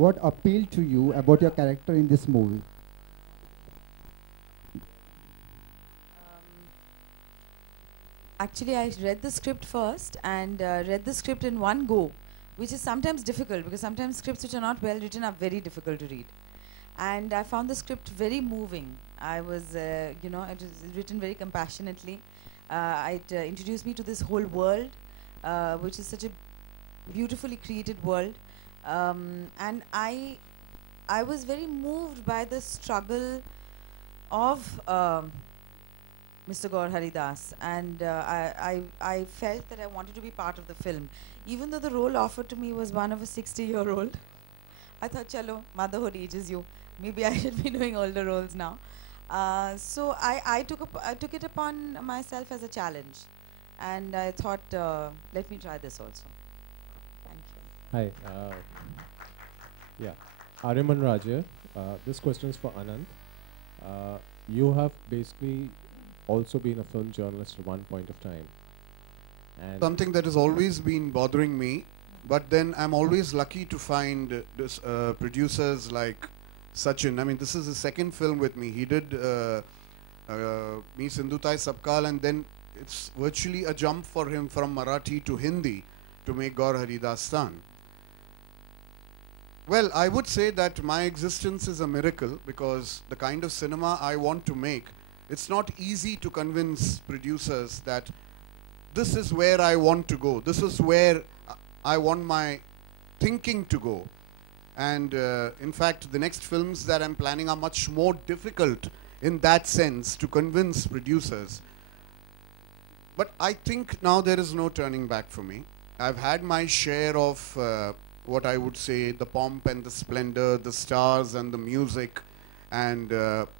what appealed to you about your character in this movie? Actually, I read the script first and read the script in one go, which is sometimes difficult because sometimes scripts which are not well written are very difficult to read. And I found the script very moving. I was, it was written very compassionately. It introduced me to this whole world, which is such a beautifully created world. And I was very moved by the struggle of Mr. Gaur Haridas, and I felt that I wanted to be part of the film. Even though the role offered to me was one of a 60-year-old, I thought, chalo, motherhood ages you. Maybe I should be doing older roles now. So I took it upon myself as a challenge, and I thought, let me try this also. Thank you. Hi. Yeah. Ariman Raja. This question is for Ananth. You have basically also been a film journalist at one point of time. And something that has always been bothering me, but then I'm always lucky to find producers like Sachin. I mean, this is his second film with me. He did Me Sindhutai Sabkal, and then it's virtually a jump for him from Marathi to Hindi to make GOUR DASTAAN. Well, I would say that my existence is a miracle because the kind of cinema I want to make, it's not easy to convince producers that this is where I want to go. This is where I want my thinking to go. And in fact, the next films that I'm planning are much more difficult in that sense to convince producers. But I think now there is no turning back for me. I've had my share of what I would say the pomp and the splendor, the stars and the music and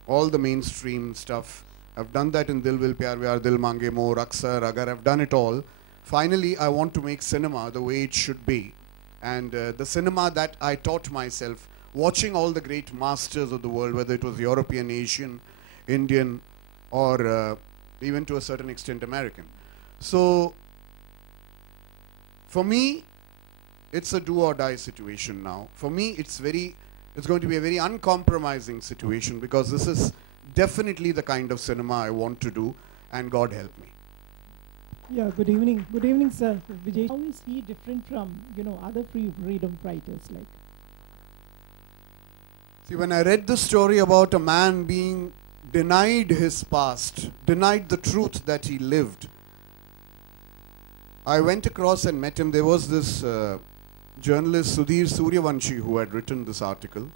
all the mainstream stuff. I've done that in Dil Vil Pyar Vyar, Dil Mange More, Aksar, Agar. I've done it all. Finally, I want to make cinema the way it should be. And the cinema that I taught myself, watching all the great masters of the world, whether it was European, Asian, Indian, or even to a certain extent American. So, for me, it's a do or die situation now. For me, it's going to be a very uncompromising situation because this is definitely the kind of cinema I want to do, and God help me. Yeah, good evening. Good evening, sir. Vijay, how is he different from, other freedom fighters like? See, when I read the story about a man being denied his past, denied the truth that he lived, I went across and met him. There was this journalist, Sudhir Suryavanshi, who had written this article.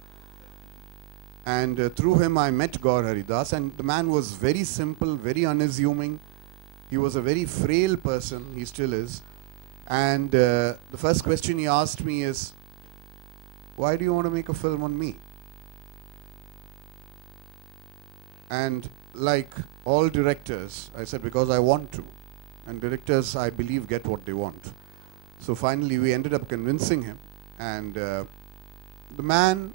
And through him, I met GOUR Haridas. And the man was very simple, very unassuming. He was a very frail person. He still is. And the first question he asked me is, why do you want to make a film on me? And like all directors, I said, because I want to. And directors, I believe, get what they want. So finally, we ended up convincing him. And the man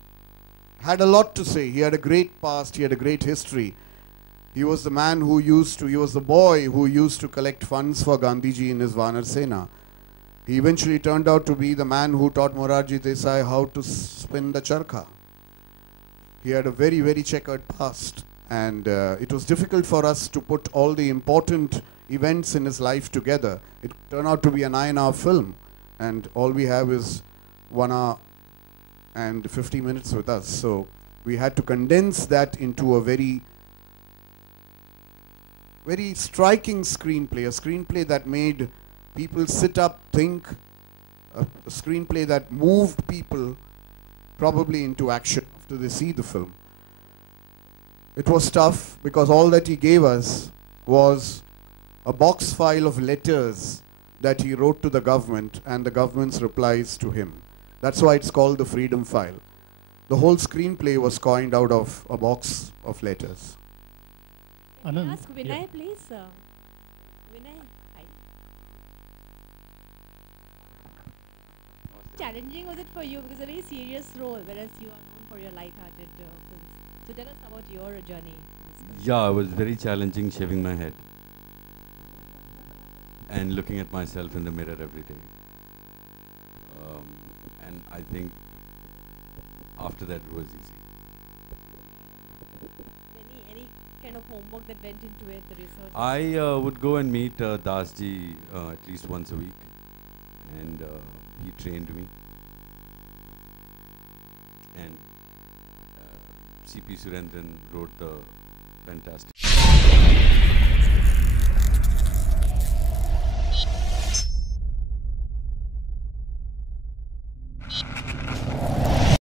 had a lot to say. He had a great past. He had a great history. He was the man who he was the boy who used to collect funds for Gandhiji in his Vanar Sena. He eventually turned out to be the man who taught Morarji Desai how to spin the charkha. He had a very, very checkered past. And it was difficult for us to put all the important events in his life together. It turned out to be a 9-hour film. And all we have is 1 hour and 50 minutes with us. So we had to condense that into a very, very striking screenplay. A screenplay that made people sit up, think. A screenplay that moved people probably into action after they see the film. It was tough because all that he gave us was a box file of letters that he wrote to the government and the government's replies to him. That's why it's called the Freedom File. The whole screenplay was coined out of a box of letters. Ananth, ask Vinay, please. Vinay, hi. Challenging was it for you? Because it's a very serious role, whereas you are known for your light-hearted films. So tell us about your journey. Yeah, it was very challenging shaving my head and looking at myself in the mirror every day. And I think after that it was easy. Any kind of homework that went into it, the research? I would go and meet Dasji at least once a week, and he trained me. And C.P. Surendran wrote the fantastic.